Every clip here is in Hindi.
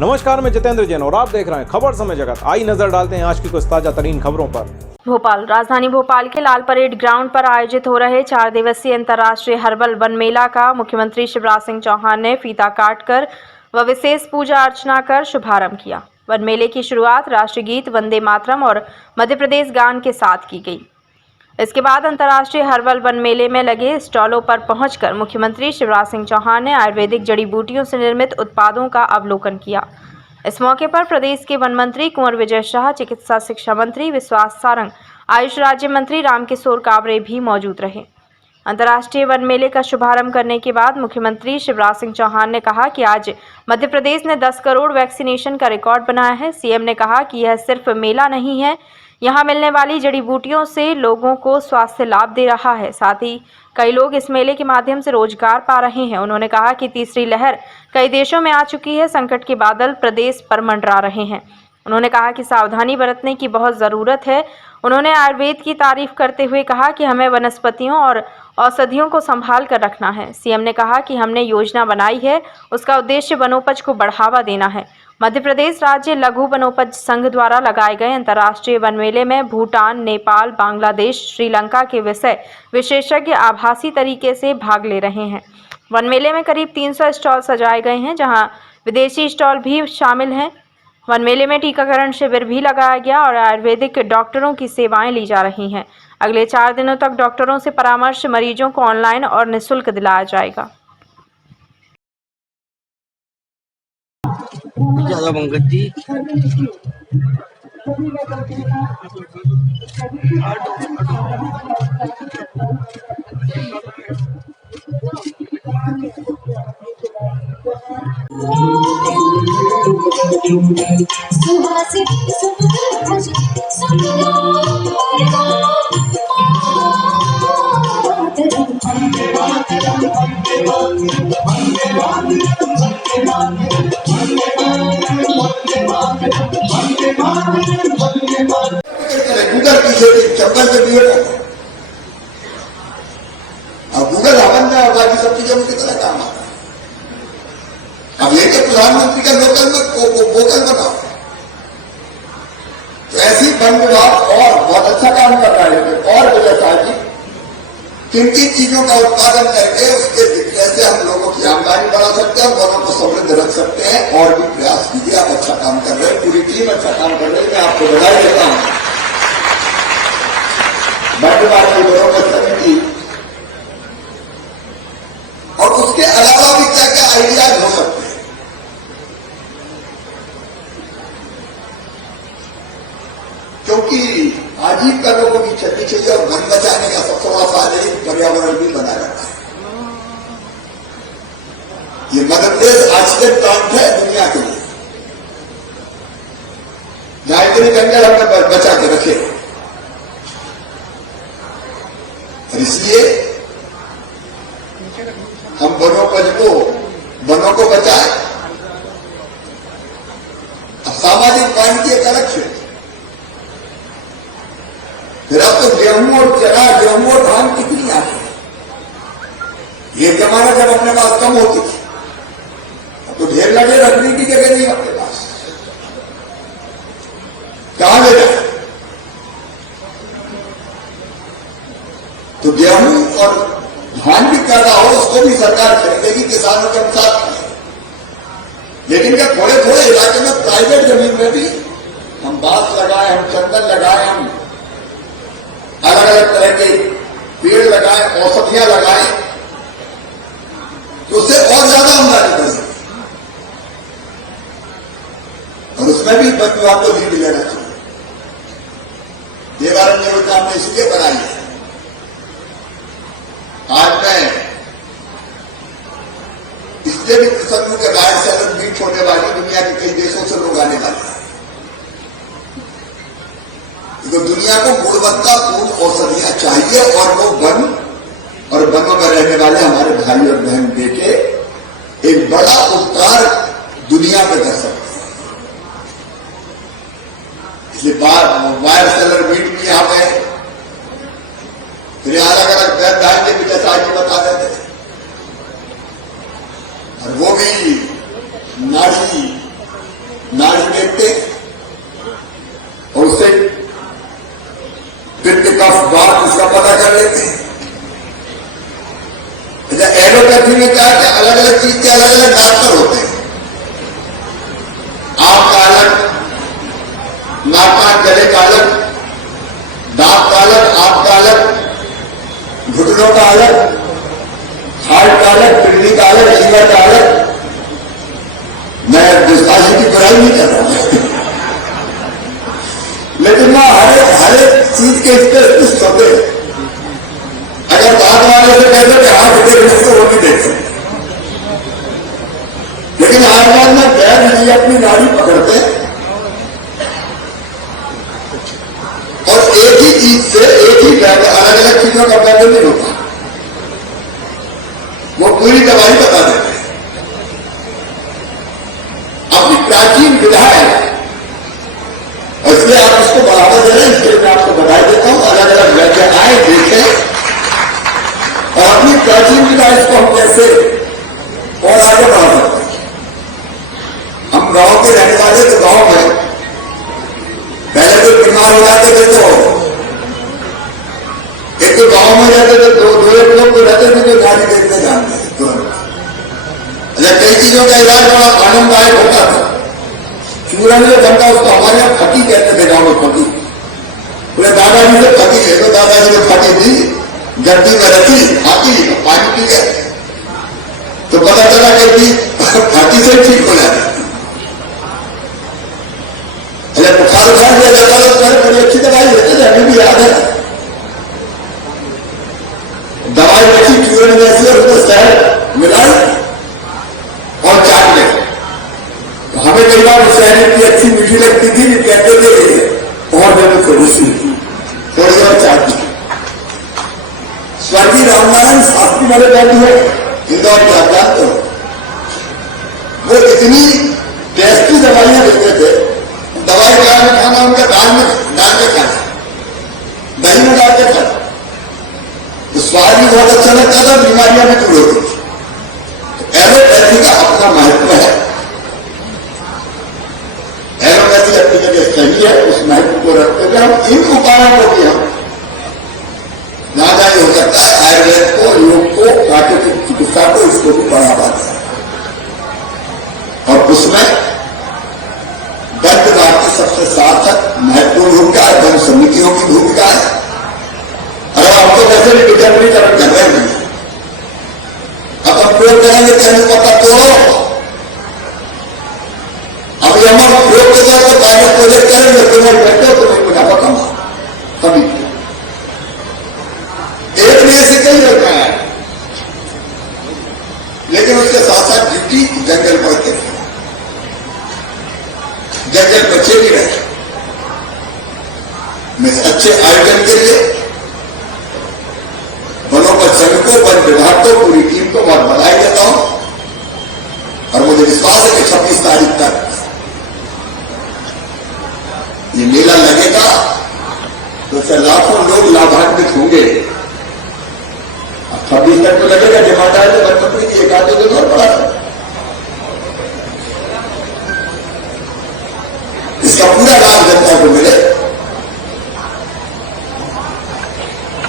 नमस्कार, मैं जितेंद्र जैन और आप देख रहे हैं खबर समय जगत। आई नजर डालते हैं आज की कुछ ताजा तरीन खबरों पर। भोपाल राजधानी भोपाल के लाल परेड ग्राउंड पर आयोजित हो रहे 4 दिवसीय अंतर्राष्ट्रीय हर्बल वन मेला का मुख्यमंत्री शिवराज सिंह चौहान ने फीता काटकर व विशेष पूजा अर्चना कर शुभारंभ किया। वन मेले की शुरुआत राष्ट्रीय गीत वंदे मातरम और मध्य प्रदेश गान के साथ की गई। इसके बाद अंतर्राष्ट्रीय हर्बल वन मेले में लगे स्टॉलों पर पहुंचकर मुख्यमंत्री शिवराज सिंह चौहान ने आयुर्वेदिक जड़ी बूटियों से निर्मित उत्पादों का अवलोकन किया। इस मौके पर प्रदेश के वन मंत्री कुंवर विजय शाह, चिकित्सा शिक्षा मंत्री विश्वास सारंग, आयुष राज्य मंत्री रामकिशोर काबरे भी मौजूद रहे। अंतर्राष्ट्रीय वन मेले का शुभारंभ करने के बाद मुख्यमंत्री शिवराज सिंह चौहान ने कहा कि आज मध्य प्रदेश ने 10 करोड़ वैक्सीनेशन का रिकॉर्ड बनाया है। सीएम ने कहा कि यह सिर्फ मेला नहीं है, यहाँ मिलने वाली जड़ी बूटियों से लोगों को स्वास्थ्य लाभ दे रहा है। साथ ही कई लोग इस मेले के माध्यम से रोजगार पा रहे हैं। उन्होंने कहा कि तीसरी लहर कई देशों में आ चुकी है, संकट के बादल प्रदेश पर मंडरा रहे हैं। उन्होंने कहा कि सावधानी बरतने की बहुत ज़रूरत है। उन्होंने आयुर्वेद की तारीफ करते हुए कहा कि हमें वनस्पतियों और औषधियों को संभाल कर रखना है। सीएम ने कहा कि हमने योजना बनाई है, उसका उद्देश्य वनोपज को बढ़ावा देना है। मध्य प्रदेश राज्य लघु वनोपज संघ द्वारा लगाए गए अंतर्राष्ट्रीय वन मेले में भूटान, नेपाल, बांग्लादेश, श्रीलंका के विषय विशेषज्ञ आभासी तरीके से भाग ले रहे हैं। वन मेले में करीब 300 स्टॉल सजाए गए हैं, जहां विदेशी स्टॉल भी शामिल हैं। वन मेले में टीकाकरण शिविर भी लगाया गया और आयुर्वेदिक डॉक्टरों की सेवाएं ली जा रही हैं। अगले 4 दिनों तक डॉक्टरों से परामर्श मरीजों को ऑनलाइन और निःशुल्क दिलाया जाएगा। ज्यादा पंकज जी गूगल पीछे चप्पल से भी अब गूगल हवन में और बाकी सब चीजें मुझे तरह काम आता है। अब ये तो प्रधानमंत्री का लोकल में वोकल बनाओ, तो ऐसी वन विभाग और बहुत अच्छा काम कर रहा है। और व्यवस्था जी किन किन चीजों का उत्पादन करके उसके विक्रय से हम लोगों की आमदनी बढ़ा सकते हैं और वनों को समृद्ध रख सकते हैं। और भी प्रयास कीजिए, आप अच्छा काम कर रहे हैं, पूरी टीम अच्छा काम कर रही है, मैं आपको बधाई देता हूं। बंटवार की बरोबर समिति और उसके अलावा भी क्या क्या आइडियाज हो सकते हैं। क्योंकि आजीविका लोगों की क्षति चाहिए और वन बचाने का सबसे बड़ा फायदा है, पर्यावरण भी बनाए रखा है। ये मध्य प्रदेश ऑक्सीजन प्लांट है दुनिया के लिए, जहां इतने जंगल हमने बचा के रखे। और इसलिए हम वनों को बचाए। अब सामाजिक पॉइंट की एक अलग क्षेत्र, फिर अब तो गेहूं और धान कितनी आती है। ये जमाना जब अपने पास कम होती थी, अब तो ढेर लगे, रखने की जगह नहीं अपने पास, कहां ले जाए। तो गेहूं और धान भी पैदा हो, उसको भी सरकार खरीदेगी, किसानों के साथ। लेकिन क्या थोड़े थोड़े इलाके में प्राइवेट जमीन में भी हम बांस लगाए, हम चंदन लगाए, हम अलग अलग तरह के पेड़ लगाए, औषधियां लगाए, तो उससे और ज्यादा आमदनी बढ़ेगी। और उसमें भी वन विभाग को लीड लेना चाहिए। देवारण्य योजना हमने इसलिए बनाई है। आज मैं इसलिए भी कृषक हूं कि बाहर से अलग बीट होने वाली दुनिया के कई देशों से लोग आने वाले हैं। तो दुनिया को गुणवत्तापूर्ण औषधियां चाहिए और वो वन और वनों में रहने वाले हमारे भाई और बहन बेटे एक बड़ा उपकार दुनिया पे कर सकते हैं। इसलिए वायर सेलर बीट भी यहाँ पे, फिर अलग अलग वैध धान्य भी जैसा आगे बता देते हैं। और वो भी नाड़ी क्या है कि अलग अलग चीज के अलग अलग डॉक्टर होते हैं। आंख का अलग, नाक कान गले का अलग, दांत का अलग, आंख का अलग, घुटनों का अलग, हार्ट का अलग, किडनी का अलग, लीवर का अलग। मैं गुस्ताखी की बुराई नहीं कर रहा हूं, लेकिन वहां हर एक चीज के स्पेशलिस्ट होते हैं। अगर दांत वाले से कहते कि हाथ देखने से वो भी देख सकते, लेकिन आयुर्वेद में वैद्य जी अपनी नाड़ी पकड़ते और एक ही चीज से एक ही वैद्य अलग अलग चीजों का वैद्य नहीं होता, वो पूरी दवाई बता देते हैं। अपनी प्राचीन विधा है, इसलिए आप उसको बढ़ावा दे रहे हैं। इसलिए मैं आपको बधाई देता हूं। अलग अलग वैद्य आए, देखें और अपनी प्राचीन विधा इसको हम कैसे और आगे बढ़ा सकते हैं। हम गांव के रहने वाले, तो गांव में पहले तो बीमार हो जाते थे तो एक तो गांव में रहते थे, दो एक लोग तो रहते थे जो गाड़ी देखने जानते थे तुरंत। अच्छा, कई चीजों का इलाज बड़ा आनंददायक होता था। चूरन जो बनता उसको हमारे यहाँ फटी कहते थे, गांव में फटी। बोले दादाजी से फटी ले लो, दादाजी ने फटी दी, गड्डी में रखी, आती पानी पी गए तो पता चला कि फटी से ठीक हो जाता। अरे बुखार उखार लिया जाता है, बड़ी अच्छी दवाई देते थे, अभी भी याद है। दवाई रखी चूरन में से, उसको शहद मिलाई और चाट ले। हमें कई बार उस शहर की अच्छी मीठी लगती थी, कहते थे और मैंने थोड़ी और चाट दी। स्वर्गीय रामनारायण शास्त्री वाले बैठी है इंदौर के, आप जानते हो, वो इतनी टेस्टी दवाइयां देते थे। दवाई क्या में खाना, उनका दाल में डाल के खाना, दही में डाल के खाना, तो स्वाद भी बहुत अच्छा लगता था, बीमारियां भी दूर होती थी। तो एलोपैथी का अपना महत्व है। एलोपैथी अपनी जगह सही है, उस महत्व को रखते हुए हम इन उपायों को भी हम ना जाए हो सकता है आयुर्वेद को, योग को, प्राकृतिक चिकित्सा को, इसको भी बढ़ावा दें। और उसमें वैद्य की सबसे सार्थक महत्वपूर्ण भूमिका है, धर्म समितियों की भूमिका है। अगर हम तो वैसे भी विकेंद्रीकरण कर रहे हैं, अब हम प्रयोग करेंगे कि अनुपता तोड़ो। अब हम प्रयोग के तौर पर प्राइवेट प्रोजेक्ट करेंगे, तुम्हें बैठो तुम्हें मुनाफा कमा, कभी एक ने ऐसे कई रखा है, लेकिन उसके साथ साथ ड्यूटी जंगल बढ़ते हैं, जंगल बचे भी रहे। मैं अच्छे आयोजन के लिए वनों पर श्रमिकों, वन विभाग को, पूरी टीम को बहुत बधाई देता हूं। और मुझे विश्वास है कि 26 तारीख तक ये मेला लगेगा तो उससे लाखों लोग लाभान्वित होंगे। 26 तक तो लगेगा, डिमांड आए तो बनपत्री की एक आधे दिन और बढ़ा सकते। इसका पूरा लाभ जनता को मिले।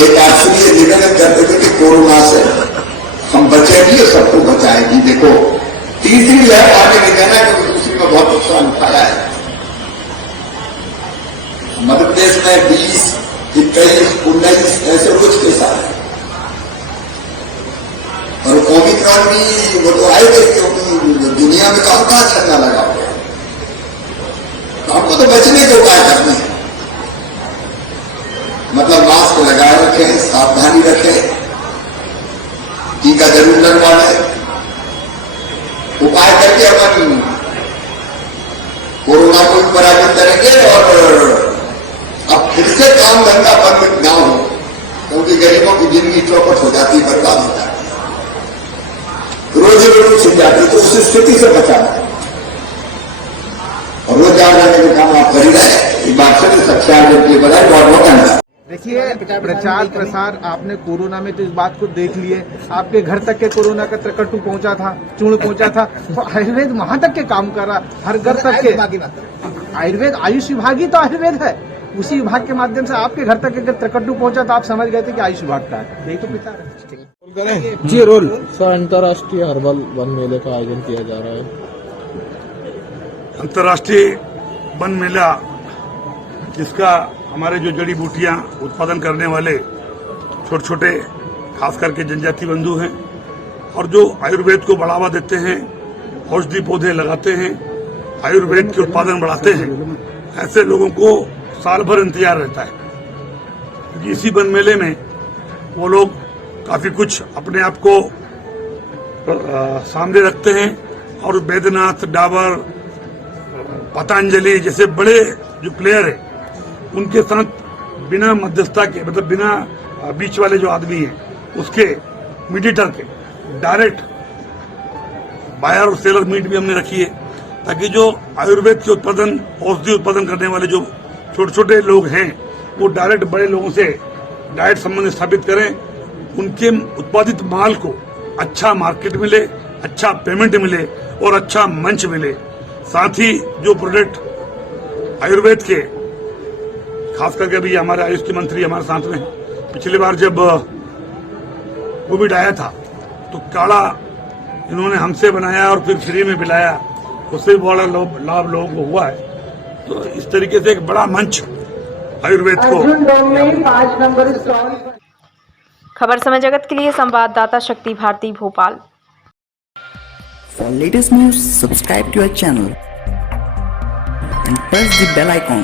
एक आश्चर्य निवेदन करते थे कि कोरोना से हम बचेंगे, सबको बचाएंगी। देखो, तीसरी लहर आने नहीं देना, क्योंकि दूसरी में बहुत नुकसान उठाया है। मध्य प्रदेश में 20, 21, 19 ऐसे कुछ केस आ रहे हैं, और ओमिक्रॉन भी वो तो आएगा, क्योंकि दुनिया में कहां कहां चलना लगा हुआ है। तो हमको तो बचने के उपाय करने हैं, मतलब मास्क लगाए रखें, सावधानी रखें, टीका जरूर लगवा लें, उपाय करके अपन कोरोना को भी पराजित करेंगे। और अब फिर से काम धंधा बंद ना हो, क्योंकि गरीबों की जिंदगी चौपट हो जाती, बर्बाद हो जाती, रोजी रोटी छिप जाती, तो उस स्थिति से बचाना है। और रोज जाने के काम आप कर ही रहे। एक बात से सच्चा के बजाय बहुत धन्यवाद। देखिए, प्रचार प्रसार आपने कोरोना में तो इस बात को देख लिए, आपके घर तक के कोरोना का त्रकटू पहुंचा था, चूर्ण पहुंचा था, तो आयुर्वेद वहां तक के काम कर रहा, हर घर तक के। आयुर्वेद आयुष विभाग ही तो आयुर्वेद है, उसी विभाग के माध्यम से आपके घर तक अगर त्रकटू पहुंचा तो आप समझ गए थे कि आयुष विभाग का है। यही तो प्रचार है। जी रोल। सर, अंतर्राष्ट्रीय हर्बल वन मेले का आयोजन किया जा रहा है। अंतर्राष्ट्रीय वन मेला जिसका हमारे जो जड़ी बूटियां उत्पादन करने वाले छोटे छोटे खास करके जनजाति बंधु हैं और जो आयुर्वेद को बढ़ावा देते हैं, औषधि पौधे लगाते हैं, आयुर्वेद के उत्पादन बढ़ाते हैं, ऐसे लोगों को साल भर इंतजार रहता है क्योंकि इसी वन मेले में वो लोग काफी कुछ अपने आप को सामने रखते हैं और बैद्यनाथ, डाबर, पतंजलि जैसे बड़े जो प्लेयर है उनके साथ बिना मध्यस्थता के, मतलब बिना बीच वाले जो आदमी हैं उसके मीडिएटर के डायरेक्ट बायर और सेलर मीट भी हमने रखी है ताकि जो आयुर्वेद के उत्पादन, औषधि उत्पादन करने वाले जो छोटे छोटे लोग हैं वो डायरेक्ट बड़े लोगों से डायरेक्ट संबंध स्थापित करें, उनके उत्पादित माल को अच्छा मार्केट मिले, अच्छा पेमेंट मिले और अच्छा मंच मिले। साथ ही जो प्रोडक्ट आयुर्वेद के, खास करके अभी हमारे आयुष के मंत्री हमारे साथ में, पिछली बार जब कोविड आया था तो काढ़ा इन्होंने हमसे बनाया और फिर फ्री में पिलाया, उससे भी बड़ा लाभ लोगों को हुआ है। तो इस तरीके से एक बड़ा मंच आयुर्वेद को। खबर समय जगत के लिए संवाददाता शक्ति Bharti Bhopal. For latest news, subscribe to our channel and press the bell icon